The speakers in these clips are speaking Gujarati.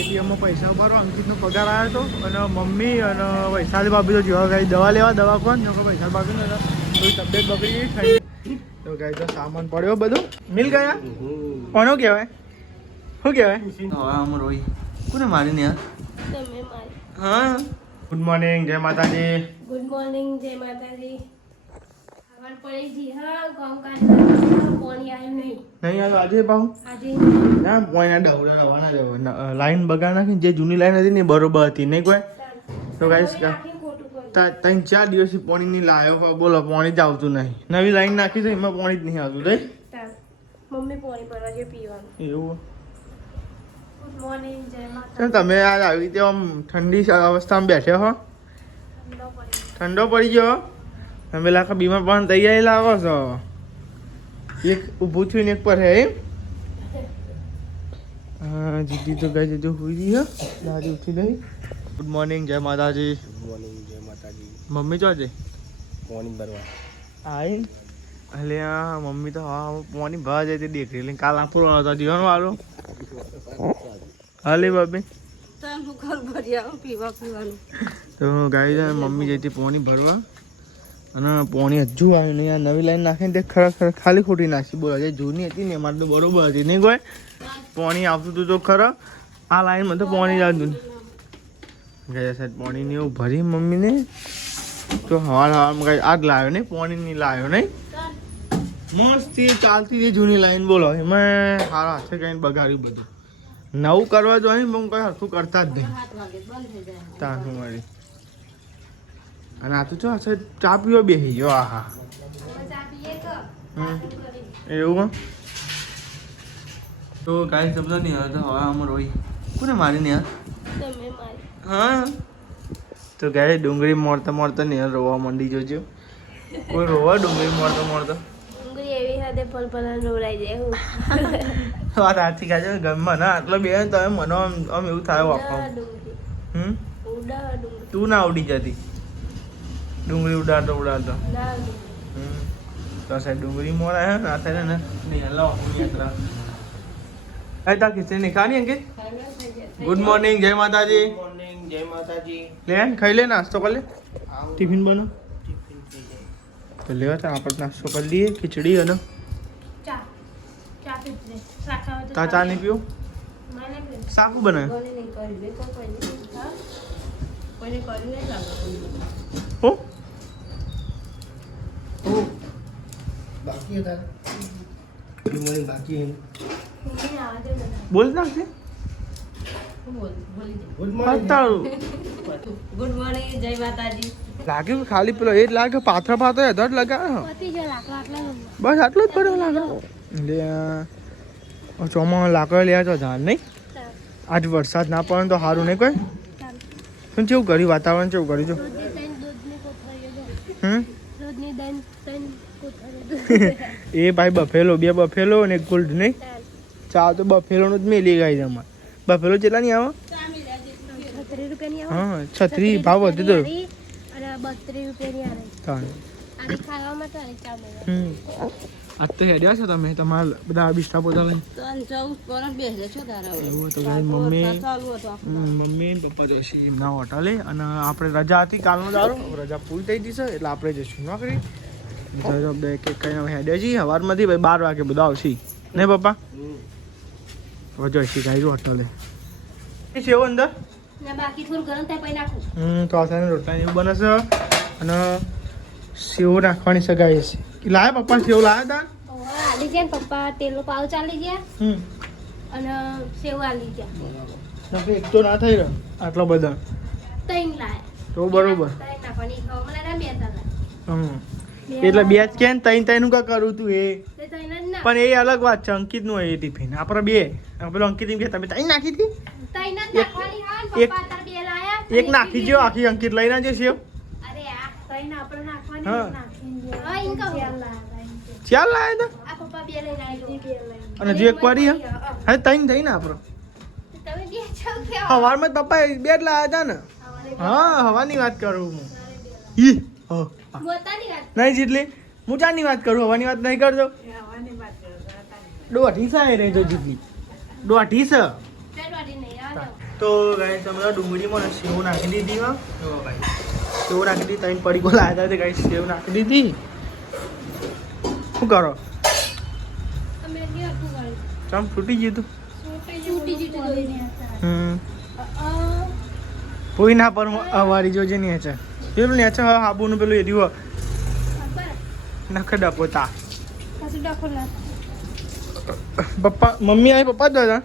એટીએમમાં પૈસા ભરો. અંકિતનો પગાર આવ્યો હતો અને મમ્મી અને વૈશાલી ભાભી તો જેવા ગાઈ દવા લેવા દવા કોણ જો કે વૈશાલી ભાભી ને થોડી તબિયત બગડી ગઈ ઠંડી તો ગાઈ તો સામાન પડ્યો બધું મિલ ગયા. કોનો કહેવાય શું કહેવાય હવે આમ રોઈ કોને મારીને યાર તમે મારી. હા ગુડ મોર્નિંગ જય માતાજી. ગુડ મોર્નિંગ જય માતાજી. ખબર પડી જી હા કામકાજ પાણી આવ્યું નહીં આવ્યો આજે પાહું આજે ના પોઈના ડવડા રવાના જ લાઈન બગાડ નાખી જે જૂની લાઈન હતી ને બરોબર હતી નહીં કોઈ તો ગાઈસ 3-4 દિવસથી પાણી નહીં લાવ્યો બોલો પાણી જ આવતું નહીં. નવી લાઈન નાખી તો એમાં પાણી જ નહીં આવતું નહીં. મમ્મી પાણી ભરવા જે પીવાનું એવું ગુડ મોર્નિંગ જય માતા. ચાલ તમે આજ આવી રીતે આમ ઠંડી અવસ્થામાં બેઠ્યા હો ઠંડો પડી ગયો તમે પેલા બીમાર પણ તૈયારી લાવો છો. એક ઊભું થયું ને એક પર હે હા જીતી તો ગઈ જીતું હુઈ ગઈ હો દાદી ઉઠી ગઈ. ગુડ મોર્નિંગ જય માતાજી. ગુડ મોર્નિંગ જય માતાજી. મમ્મી ચો છે પાણી ભરવા આઈ એટલે મમ્મી તો હા પાણી ભરવા જતી દેખી એટલે કાલ આખું હતા જીવન વાળું હાલે બાબી તો ગાઈ જાય મમ્મી જતી પાણી ભરવા અને પાણી હજુ આવ્યું નહીં. આ નવી લાઈન નાખીને તે ખરેખર ખાલી ખોટી નાખી બોલો જે જૂની હતી ને એમાં તો બરોબર હતી નહીં કોઈ પાણી આવતું હતું તો ખરા આ લાઈનમાં તો પાણી જ આવતું ગયા સાહેબ પાણી ને એવું ભરી મમ્મીને તો હવામાં કઈ આજ લાવ્યો નહીં પાણી નહીં લાવ્યો નહીં મસ્ત ચાલતી હતી જૂની લાઈન બોલો એમાં સારા હાથે કઈ બગાડ્યું બધું નવું કરવા જોઈએ પણ કઈ હરખું કરતા જ નહીં તાનું મારી અને આ તો ચો ચા પીવો બેસી ગયો આ હા એવું તો કાંઈ સમજો નહીં હવે તો હવે આમ રોઈ કોને મારીને યાર તમે મારી. હા તો ગાય ડુંગળી મોરતા મોરતા ને રોવા માંડી જોજો કોઈ રોવા ડુંગળી મોરતા મોરતા ડુંગળી એવી સાથે પલપલા રોડાઈ જાય હું વાત સાચી કાજે ગમમાં ના આટલો બે તો મને આમ એવું થાય વાપવા ડુંગળી ઉડા ડુંગળી તું ના ઉડી જતી ડુંગળી ઉડાડતો ઉડાડતો ના તો સાહેબ ડુંગળી મોરા હે ના થાય ને નહીં હલો યાત્રા આ તા કિચન ની ખાની અંકિત ગુડ મોર્નિંગ જય માતાજી. ગુડ મોર્નિંગ જય માતાજી. લે ખાઈ લે નાસ્તો કરી લે ટિફિન બનો ટિફિન થઈ જાય તો લેવા તો આપણે નાસ્તો કરી લઈએ ખીચડી અને ચા ચા પીધે સાખા હોય તો તા ચા નહીં પીવું મને પી સાકું બનાવે કોને નહીં કરી બે તો કોઈ નહીં હા કોઈને કરી નહીં લાગે હો બાકી હતા ગુડ મોર્નિંગ બાકી હે મમ્મી આવા દે મને બોલ નાખજે બોલી દે ગુડ મોર્નિંગ અત્યારું ગુડ મોર્નિંગ જય માતાજી. લાગે ખાલી પેલો એ જ લાગે પાથરા પાથરા એધર લગાવે પતિ જો લાકડા આટલા બસ આટલું જ પડ્યો લાગે લે ચોમાં લાકડો લેવા તો જાણ નહીં આજ વરસાદ ના પડે તો સારું નહીં કોઈ શું કેવું કર્યું વાતાવરણ કેવું કર્યું છો દૂધની કોથળીઓ જો દૂધની ત્રણ કોથળીઓ એ ભાઈ બફેલો 2 બફેલો અને 1 ગુલ્ડ નહીં ચા તો બફેલોનું જ મેલી ગઈ તમારે બફેલો કેટલા નહીં આવે 30 રૂપિયાની આવે હા 36 ભાવ વધી તો અને 32 રૂપિયાની આવે આની ખાવામાં તો અને ચા મળે આજ તો હેડ્યા છો તમે તમારા બધા બિસ્ટા પોતા લઈને 14 વર્ષ બેસે છો તારા એવું તો ભાઈ મમ્મી ને પપ્પા તો છે એમના હોટલે અને આપણે રજા હતી કાલનો દારો રજા પૂરી થઈ જશે એટલે આપણે જઈશું નોકરી કઈ હેડ્યા છીએ સવારમાંથી ભાઈ 12 વાગે બધા આવશે નહીં પપ્પા હવે જઈશું ગાઈ હોટલે છે એવું અંદર ના બાકી થોડું ગરમ થાય પછી નાખું તો આ સાથે રોટલા એવું બને છે અને સેવ નાખવાની સગાઈ છે લાયા પપ્પા સેવ લાયા હતા આલી ગયા ને પપ્પા તેલનો પાવ ચાલી ગયા અને સેવ આલી ગયા એક તો ના થઈ રહ્યો આટલો બધા તૈન લાયા તો બરોબર તૈન નાખવાની ખાવા મને ના બે હતા એટલે બે જ કે તૈન નું કા કરું તું એ તે તૈન જ ના પણ એ અલગ વાત છે અંકિત નું એ ટિફિન આપણે બે પેલો અંકિત એમ કે તમે તૈન નાખી હતી તૈન જ નાખવાની હા પપ્પા તાર બે લાયા એક નાખી જો આખી અંકિત લઈને જે સેવ અરે આ તૈન આપણે નાખવાની હા. નાખી હા ઇન કહો ચાલ લાયા હતા આ પપ્પા બે લઈને આવી અને જે એક વારી હા તૈન થઈ ને આપણો તમે બે છો કે સવારમાં જ પપ્પા બે જ લાયા હતા ને હા હવાની વાત કરું હું ઈ મોતાની વાત નહીં જેટલી હું ચાની વાત કરું હવાની વાત નહીં કરજો દોઢી સાય રહી જો જેટલી દોઢી છે ચડવાડી નહીં તો ગાઈસ અમે ડુંગળીમાં સેવ નાખી દીધી હો જો ભાઈ સેવ નાખી દીધી ત્રણ પડીકો લાવ્યા હતા ગાઈસ સેવ નાખી દીધી શું કરો ચમ ફૂટી ગયું તું કોઈ ના પર અવારી જોજે નહીં છે પેલું ને છે હાબુનું પેલું એ દીવો નખ ડપોતા પપ્પા મમ્મી આવી પપ્પા જ હતા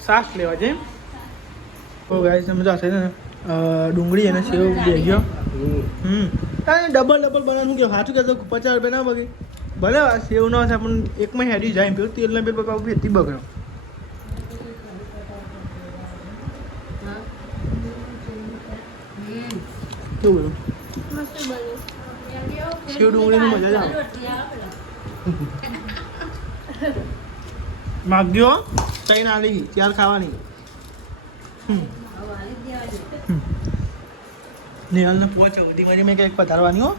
સાસ લેવા છે તો ગાઈસ તમે જાશે ને ડુંગળી અને સેવ બે ગયો ડબલ બનાવવાનું કે સાચું કહેતો 50 રૂપિયા ના બગી ભલે સેવ ન હશે પણ એકમાં હેડી જાય પેલું તેલ ને પેલું પપ્પા ભેતી બગડો કેવું સેવ ડુંગળીની મજા જ આવે માગજો ચાઈ ના લઈ ત્યાર ખાવાની નિહાલ ને પૂછો ઉધી મારી મેં કંઈક પધારવાની હો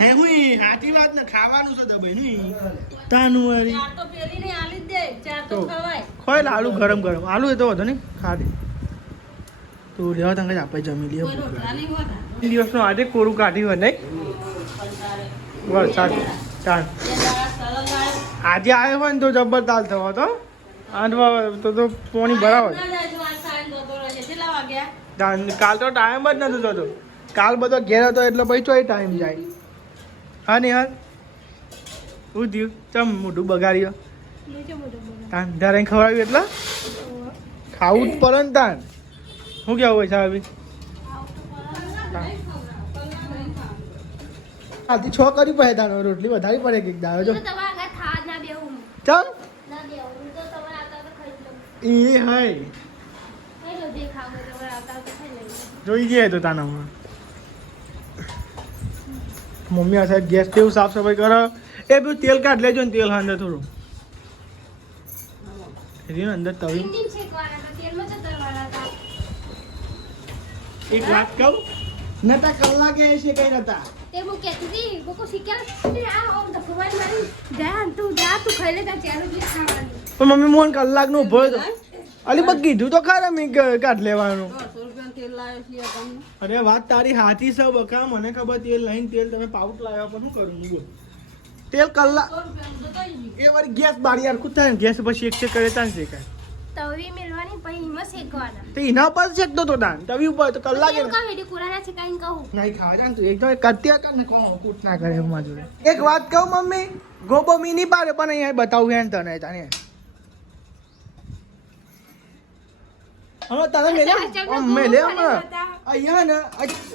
હે હુઈ સાચી વાત ને ખાવાનું છે દબાઈ નહીં તાનું વાળી ખોય આલુ ગરમ આલુ એ તો વધો નહીં ખા દે તો લેવા તંગ આપણે જમી લઈએ દિવસનો આજે કોરું કાઢ્યું હોય નહીં વરસાદ ચાલ આજે આવ્યો હોય ને તો જબ્બર દાલ થયો હતો તો પોણી બરાબર કાલ તો ટાઈમ જ નતો થતો કાલ બધો ઘેર હતો એટલે પછી ચોય ટાઈમ જાય હા નિહાલ શું થયું ચમ મોઢું બગાડ્યો તાન ધરાઈ ખવડાવ્યું એટલે ખાવું જ પડે ને તાન શું કેવું હોય સાહેબ આથી છ કરી પડે તાનો રોટલી વધારી પડે કે દાડો જો ચમ એ હાય જોઈ ગયા તો તાના મમ્મી આ સાઈડ ગેસ કેવું સાફ સફાઈ કરો એ પેલું તેલ કાઢ લેજો ને તેલ અંદર થોડું અંદર તવી એક વાત કહું નતા કલાકે છે કઈ નતા તે હું કહેતી હતી કોકો શીખ્યા આ ઓમ તો ફવાઈ મારી જા તું ખાઈ લે તા ચાલુ જ ખાવાનું પણ મમ્મી મોન કલાક નો ઉભો હતો અલી બસ કીધું તો ખરા મેં કાઢ લેવાનું અરે વાત તારી હાથી છે બકા મને ખબર તેલ લઈને તેલ તમે પાઉટ લાવ્યા પણ શું કરું બોલ તેલ કલાક એ વારી ગેસ બારી યાર ખુદ થાય ને ગેસ પછી એક ચેક કરે તાન શેકાય તવી મેળવાની પછી હિંમત શેકવાના તો એના પર શેકતો તો તાન તવી ઉપર તો કલાક કેમ કહું એડી કુરાના છે કાઈ કહું નહીં ખાવા જાન તું એકદમ કરતી કર ને કોણ કૂટ ના કરે એમાં જોડે એક વાત કહું મમ્મી ગોબો મીની પાડે પણ અહીંયા બતાવું હેન તને તને હવે તને મેલે અહીંયા ને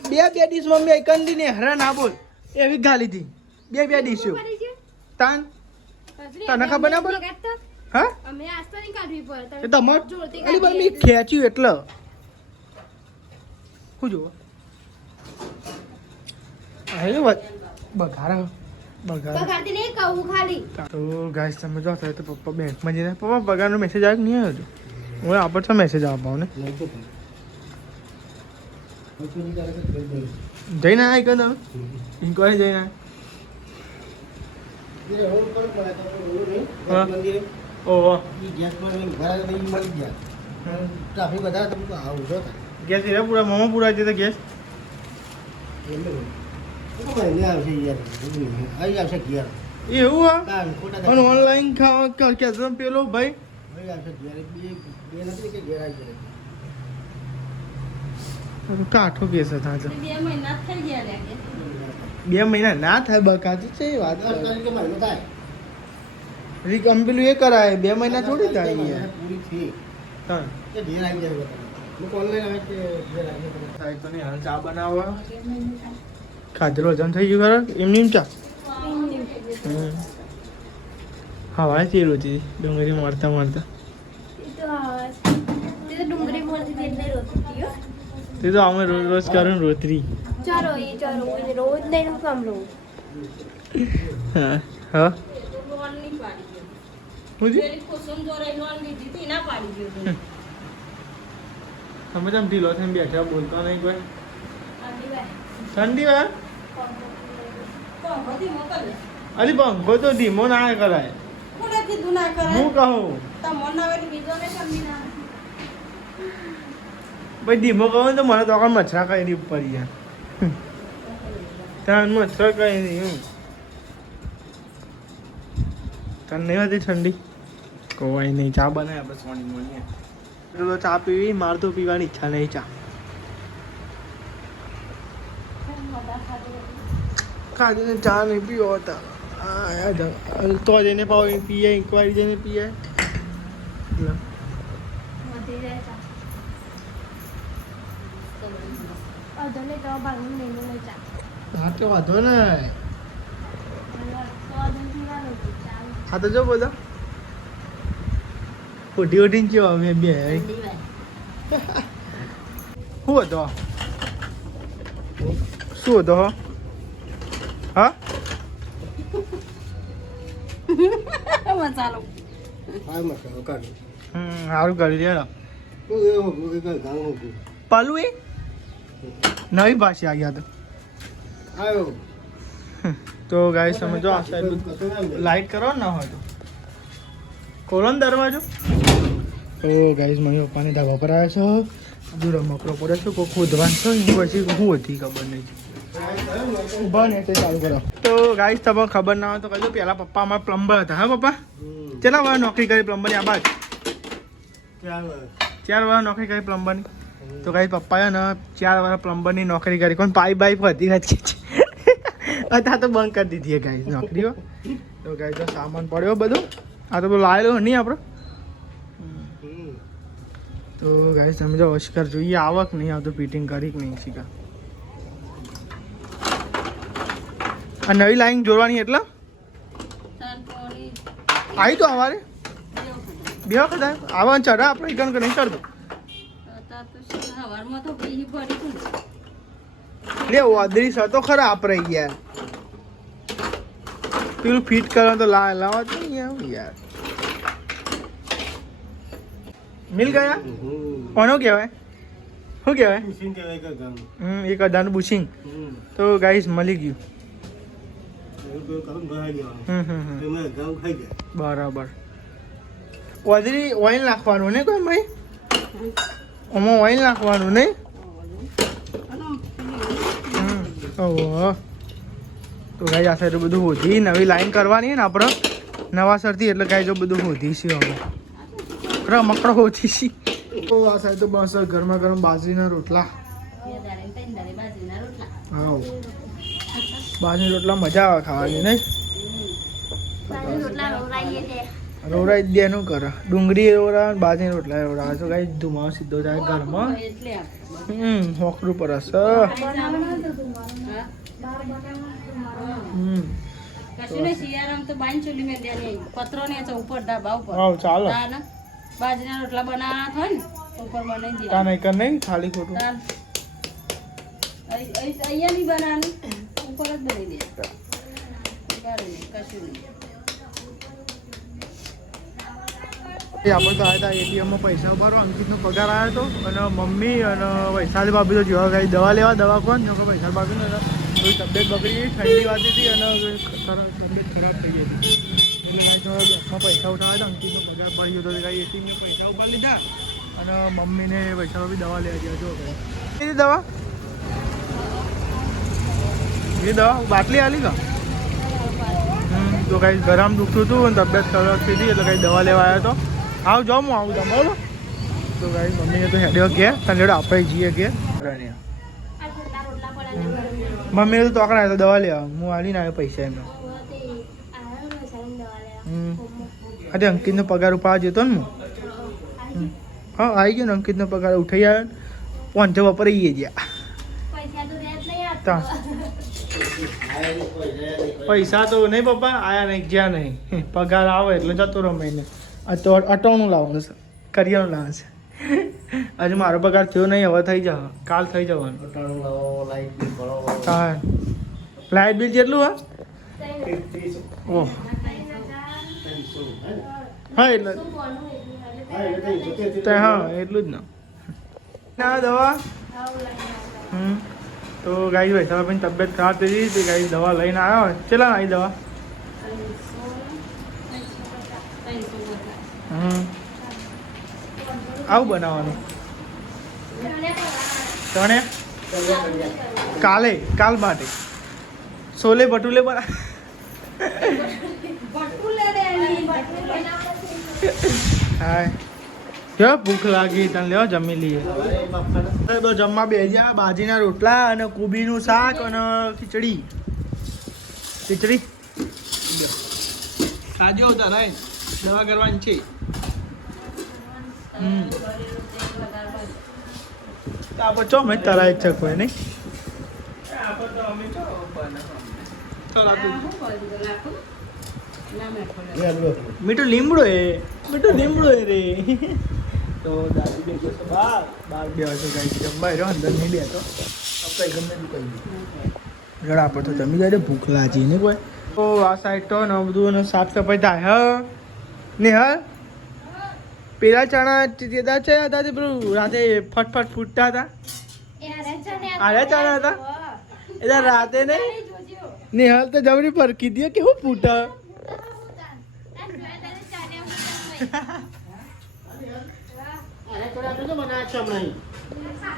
બે ડીશ મમ્મી કંદી ને હરા ના બોલ એવી ગાલી હતી બે ડીશો તાન તને ખબર ના પડે હા અમે આજ તો નહીં કાઢવી પડે એ તમાર અલી ભાઈ મેં ખેંચ્યું એટલે શું જોવો અરે બગાડા બગાડતી નહીં કહું ખાલી તો ગાઈસ તમે જો તો પપ્પા બેંકમાં જઈને પપ્પા પગારનો મેસેજ આવ્યો કે નહીં આવ્યો હું આપણે તો મેસેજ આપવાનો ને જઈને આવી કહો તમે ઇન્કવાયરી જઈને ઓહો ગેસ એ પૂરા મોમાં પૂરા છે તો ગેસ એવું હા અને ઓનલાઈન ખાવા કે પેલો ભાઈ કાઠો કેસ હતા 2 મહિના થઈ ગયા 2 મહિના ના થાય બકાતું છે એ વાત રીકમ પેલું એ કરાય 2 મહિના થોડી થાય યાર પૂરી થઈ હા કે ઘેર આવી જાય લોકો ઓનલાઈન આવે કે ઘેર આવી જાય થાય તો નહીં હાલ ચા બનાવવા ખાધેલો વજન થઈ ગયું ખરા એમની ચા હવા તેલ હતી ડુંગળી મારતા તે તો અમે રોજ કરું રોતરી રોજ નહીં હું કામ રોજ હા હા તમે તેમ ઢીલો થઈને બેઠા બોલતા નહીં કોઈ ઠંડી વાર અલી પંખો તો ધીમો ના કરાય કીધું ના કરાય હું કહું તો મન આવે તો બીજો ને સમજી ના ભાઈ ધીમો કહું તો મને તો આખા મચ્છરા કઈ નહીં પડી જાય ત્યાં મચ્છર કઈ નહીં હું તને નહીં હતી ઠંડી કોઈ નહીં ચા બનાવે આપણે સોની મોની તો ચા પીવી મારે તો પીવાની ઈચ્છા નહીં ચા ખાધીને ચા નહીં પીવો હતા તો જઈને પાવ પીએ ઇન્કવાયરી જઈને પીએ વધી જાય ચા અધને તો ભાગનું લઈને લઈ ચા હા તો વાંધો ને અને તો અધન પીવાનું હતું ચા હા તો જો બધા ઉઠી ઉઠીને ચો અમે બે શું હતો શું હતો હા મસાલો હા મસાલો કાઢો સારું કરી દે હું એવું કે ગામ હું પાલું એ નવી ભાષા આ ગયા તો આવ્યો તો ગાય સમજો આ સાઈડ લાઈટ કરો ના હોય તો ખોલો ને દરવાજો તો ગાઈસ મમ્મી પપ્પાને ધાબા પર આવ્યા છો હજુ રમકડો પડે છે કોઈ ખોદવાનું છે હું પછી શું હતી ખબર નહીં ઊભા ને તે ચાલુ કરો તો ગાઈસ તમને ખબર ના હોય તો કહેજો પહેલાં પપ્પા અમારા પ્લમ્બર હતા હા પપ્પા કેટલા વાર નોકરી કરી પ્લમ્બરની આ બાદ 4 વાર નોકરી કરી પ્લમ્બરની તો ગાઈસ પપ્પાએ ને 4 વાર પ્લમ્બરની નોકરી કરી કોઈ પાઇપ બાઈપ હતી નથી અત્યારે તો બંધ કરી દીધી ગાઈસ નોકરીઓ તો ગાઈસ તો સામાન પડ્યો બધું આ તો બધું લાવેલો નહીં આપણે તો ગાઈસ તમે જો અશ્કર જોઈએ આવક નહીં આવતું ફિટિંગ કરી કે નહીં શીખા આ નવી લાઈન જોડવાની એટલે આવી તો અમારે બે વખત આવવાનું ચડા આપણે એકણ કે નહીં ચડતો હવારમાં તો બીજી પડી તું લે વાદળી છે તો ખરા આપણે યાર પેલું ફિટ કરવા તો લાવા તો યાર મિલ ગયા કોનો કહેવાય શું કહેવાય મશીન કહેવાય કે ગામ એક અડાનું બુશિંગ તો ગાઈસ મળી ગયું એવું કોઈ કામ ભરાઈ ગયો તમે ગામ ખાઈ જાય બરાબર વાદળી ઓઇલ નાખવાનું ને કોઈ ભાઈ આમાં ઓઇલ નાખવાનું નહીં ઓહો તો ગાઈ આ સાઈડ બધું હોધી નવી લાઈન કરવાની ને આપણે નવાસરથી એટલે ગાઈ જો બધું હોધી છે હવે રમકડો હોધી છે તો આ સાઈડ તો બસ ગરમા ગરમ બાજરીના રોટલા હા બાજરી રોટલા મજા આવે ખાવાની નહીં બાજુ રોટલા રોરાઈએ દે રોરાઈ જ દે નું કરે ડુંગળી રોરા બાજરી રોટલા રોરા તો ગાઈ ધુમાડો સીધો જાય ઘરમાં એટલે હોકરું પર હશે કશું ને શિયાળામાં તો બાઈન ચૂલી મેં દેની પત્રો ને ઉપર ધાબા ઉપર હા ચાલો બાજરીના રોટલા બનાવવાના થાય ને ઉપર બનાવી દે તા નહીં કર નહીં ખાલી ખોટું અહીંયા નહીં બનાવવાનું ઉપર જ બની દે કશું નહીં આપણે તો આવ્યા હતા એટીએમમાં પૈસા ભરવા અંકિતનો પગાર આવ્યો હતો અને મમ્મી અને વૈશાલી ભાભી તો જોવા ગઈ દવા લેવા દવા કોણ જો કે વૈશાલી ભાભી ને થોડી તબિયત બગડી ઠંડી વાતી હતી અને તબિયત ખરાબ થઈ ગઈ હતી એટલે બેંકમાં પૈસા ઉઠાવ્યા હતા અંકિતનો પગાર ભરી હતો કાંઈ એટીએમને પૈસા ઉપાડી લીધા અને મમ્મીને વૈશાલી ભાભી દવા લેવા ગયા જો કઈ દવા એ દવા બાટલી આલી કા તો કાંઈ ગરમ દુખતું હતું અને તબિયત ખરાબ થઈ હતી એટલે કાંઈ દવા લેવા આવ્યો હતો આવ જાઓ હું આવું તમે બરાબર તો કાંઈ મમ્મીને તો હેડ્યો ગયા તને જોડે આપણે જઈએ ગયા આ રોટલા પડે મમ્મીને તો તોકડા આવ્યો દવા લેવા હું આલીને આવ્યો પૈસા એમનો અરે અંકિતનો પગાર ઉપાડ જતો ને હું હા આવી ગયો ને અંકિતનો પગાર ઉઠાઈ આવ્યો ને પહોંચે બપોરે એ ગયા પૈસા તો રેત નહીં તા પૈસા તો નહીં પપ્પા આયા નહીં જ્યાં નહીં પગાર આવે એટલે જતો રહો મહિને આ તો અટાણું લાવવાનું છે કરિયાણું લાવવાનું છે હજુ મારો પગાર થયો નહીં હવે થઈ જવા કાલ થઈ જવાનું હા લાઇટ બિલ કેટલું હા ઓહ હા એટલે હા એટલું જ ના દવા તો ગાઈ ભાઈ તમે તબિયત ખરાબ થઈ ગઈ તો ગાઈ દવા લઈને આવ્યો કેટલા આવી દવા આવું બનાવવાનું તને કાલ માટે છોલે ભટુલે બના હા કેવો ભૂખ લાગી તને લેવો જમી લઈએ તો જમવા બે જા બાજીના રોટલા અને કોબીનું શાક અને ખીચડી ખાજો તારા દવા કરવાની છે આપણે ચો મેં તારા ઈચ્છા કોઈ નહીં મીઠું લીમડો એ રે તો દાદી બેઠો છે બહાર બેસો કઈ જમવા રહ્યો અંદર નહીં બેઠો આપણે ગમે તું કહી દઉં આપણે તો જમી જાય ભૂખ લાગી ને કોઈ તો આ સાઈડ તો ને બધું સાફ સફાઈ થાય ને પેલા ચણા તેદા છે હતા તે પેલું રાતે ફટફટ ફૂટતા હતા આર્યા ચણા હતા એટલે રાતે નહીં નિહાલ તો જબરી પર કીધી કેવું ફૂટા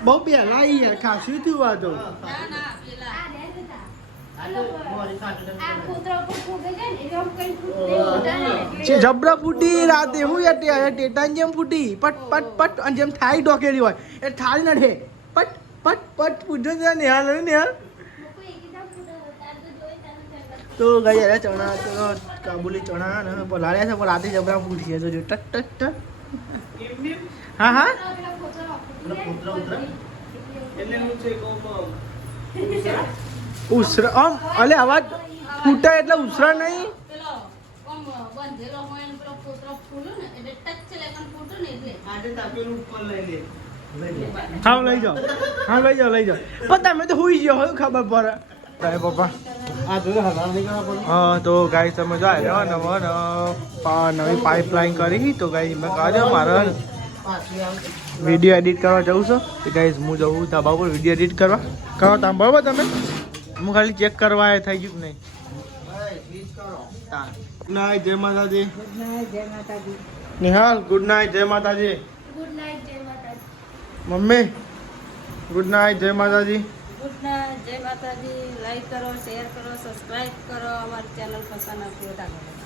બહુ પહેલા યાર ખાસું થયું આ તો જબરા ફૂટી રાતે હું ટેટા જેમ ફૂટી પટ પટ પટ અને જેમ થાળી ઢોકેલી હોય એ થાળી નડે પટ પટ પટ ફૂટો છે નિહાલ નિહાલ તો ગઈ અરે ચણા તો કાબુલી ચણા ને પલાળ્યા છે પણ રાતે જબરા ફૂટી છે જો ટક ટક ટક હા હા ઉસરા આમ અલે અવાજ ફૂટા એટલે ઉસરા નહીં હા લઈ જાઓ પણ તમે તો હુઈ ગયો હોય ખબર પડે તારે પપ્પા હા તો ગાઈ તમે જો આવ્યો નવી પાઇપલાઇન કરી તો ગાઈ મેં કહ્યું મારે વિડીયો એડિટ કરવા જવું છો તો ગાઈઝ હું જવું ધાબા પર વિડીયો એડિટ કરવા કરો તમે બરાબર તમે હું ખાલી ચેક કરવા એ થઈ ગયું નહીં ગુડ નાઇટ જય માતાજી નિહાલ ગુડ નાઇટ જય માતાજી મમ્મી ગુડ નાઇટ જય માતાજી જય માતાજી લાઈક કરો શેર કરો સબસ્ક્રાઇબ કરો અમારી ચેનલ પસંદ આવતી હોય